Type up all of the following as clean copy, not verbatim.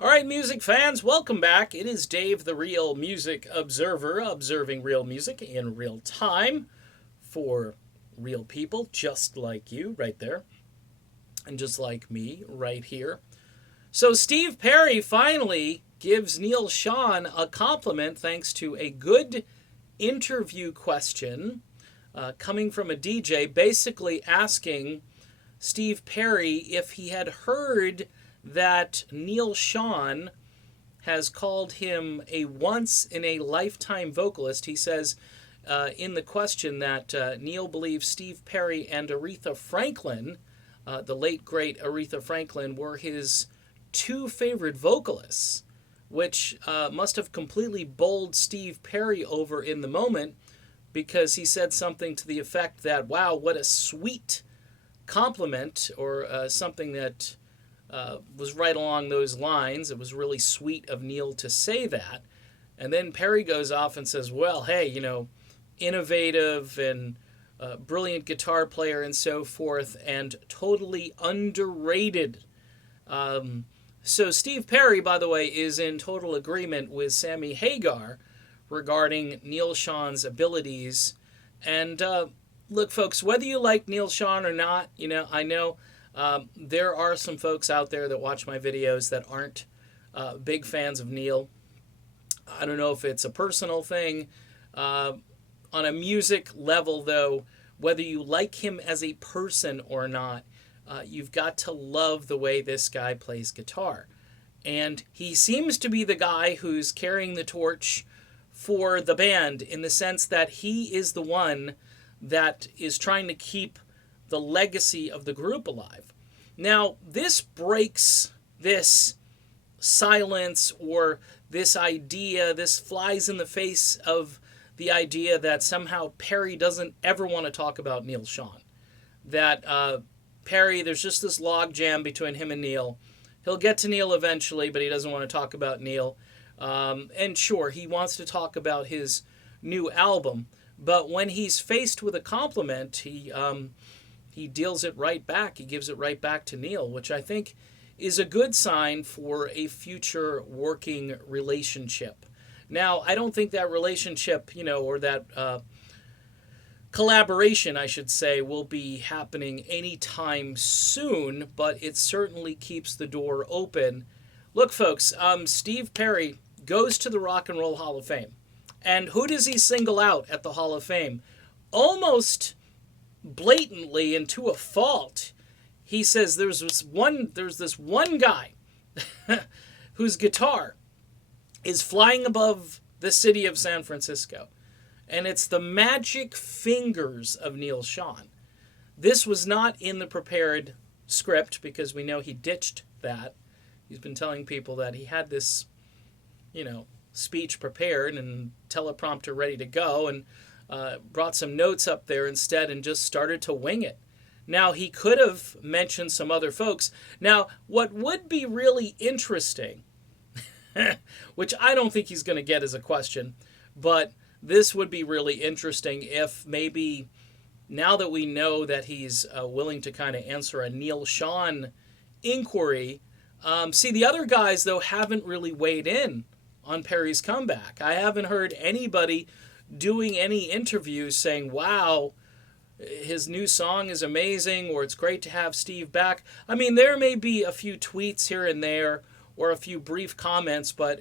All right, music fans, welcome back. It is Dave, the Real Music Observer, observing real music in real time for real people just like you right there, and just like me right here. So, Steve Perry finally gives Neal Schon a compliment thanks to a good interview question coming from a DJ basically asking Steve Perry if he had heard that Neal Schon has called him a once in a lifetime vocalist. He says in the question that Neal believes Steve Perry and Aretha Franklin, the late great Aretha Franklin, were his two favorite vocalists, which must have completely bowled Steve Perry over in the moment, because he said something to the effect that, wow, what a sweet compliment, or something that was right along those lines. It was really sweet of Neal to say that. And then Perry goes off and says, well, hey, innovative and brilliant guitar player and so forth, and totally underrated. So Steve Perry, by the way, is in total agreement with Sammy Hagar regarding Neal Schon's abilities. And look, folks, whether you like Neal Schon or not, I know there are some folks out there that watch my videos that aren't big fans of Neal. I don't know if it's a personal thing. On a music level, though, whether you like him as a person or not, you've got to love the way this guy plays guitar. And he seems to be the guy who's carrying the torch for the band, in the sense that he is the one that is trying to keep the legacy of the group alive. Now, this breaks this silence, or this idea, this flies in the face of the idea that somehow Perry doesn't ever want to talk about Neal Schon. That Perry, there's just this log jam between him and Neal. He'll get to Neal eventually, but he doesn't want to talk about Neal. And sure, he wants to talk about his new album, but when he's faced with a compliment, he deals it right back. He gives it right back to Neal, which I think is a good sign for a future working relationship. Now, I don't think that relationship, or that collaboration, I should say, will be happening anytime soon, but it certainly keeps the door open. Look, folks, Steve Perry goes to the Rock and Roll Hall of Fame. And who does he single out at the Hall of Fame? Almost blatantly and to a fault. He says there's this one guy whose guitar is flying above the city of San Francisco. And it's the magic fingers of Neal Schon. This was not in the prepared script, because we know he ditched that. He's been telling people that he had this, speech prepared and teleprompter ready to go, and brought some notes up there instead and just started to wing it. Now, he could have mentioned some other folks. Now, what would be really interesting, which I don't think he's going to get as a question, but this would be really interesting if maybe, now that we know that he's willing to kind of answer a Neal Schon inquiry, see, the other guys, though, haven't really weighed in on Perry's comeback. I haven't heard anybody doing any interviews saying, wow, his new song is amazing, or it's great to have Steve back. I mean, there may be a few tweets here and there, or a few brief comments, but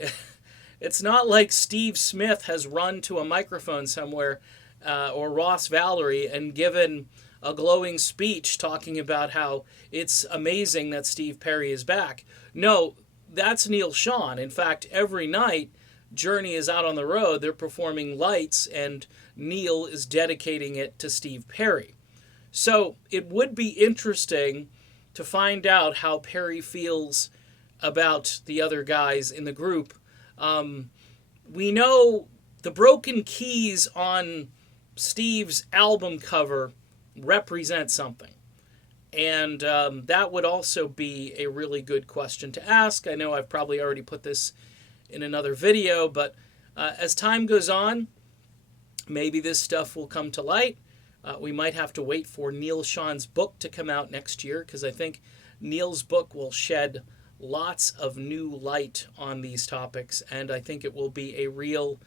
it's not like Steve Smith has run to a microphone somewhere, or Ross Valerie, and given a glowing speech talking about how it's amazing that Steve Perry is back. No, that's Neal Schon. In fact, every night Journey is out on the road, they're performing Lights, and Neal is dedicating it to Steve Perry. So it would be interesting to find out how Perry feels about the other guys in the group. We know the broken keys on Steve's album cover represent something. And that would also be a really good question to ask. I know I've probably already put this in another video, but as time goes on, maybe this stuff will come to light. We might have to wait for Neal Schon's book to come out next year, because I think Neal's book will shed lots of new light on these topics, and I think it will be a real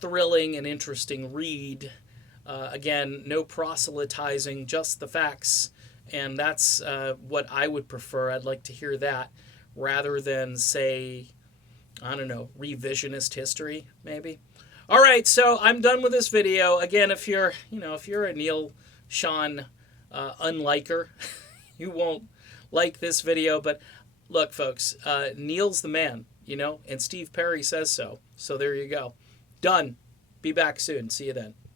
thrilling and interesting read. Again, no proselytizing, just the facts, and that's what I would prefer. I'd like to hear that rather than, say, I don't know, revisionist history, maybe. All right, so I'm done with this video. Again, if you're a Neal Schon unliker, you won't like this video. But look, folks, Neal's the man, and Steve Perry says so. So there you go. Done. Be back soon. See you then.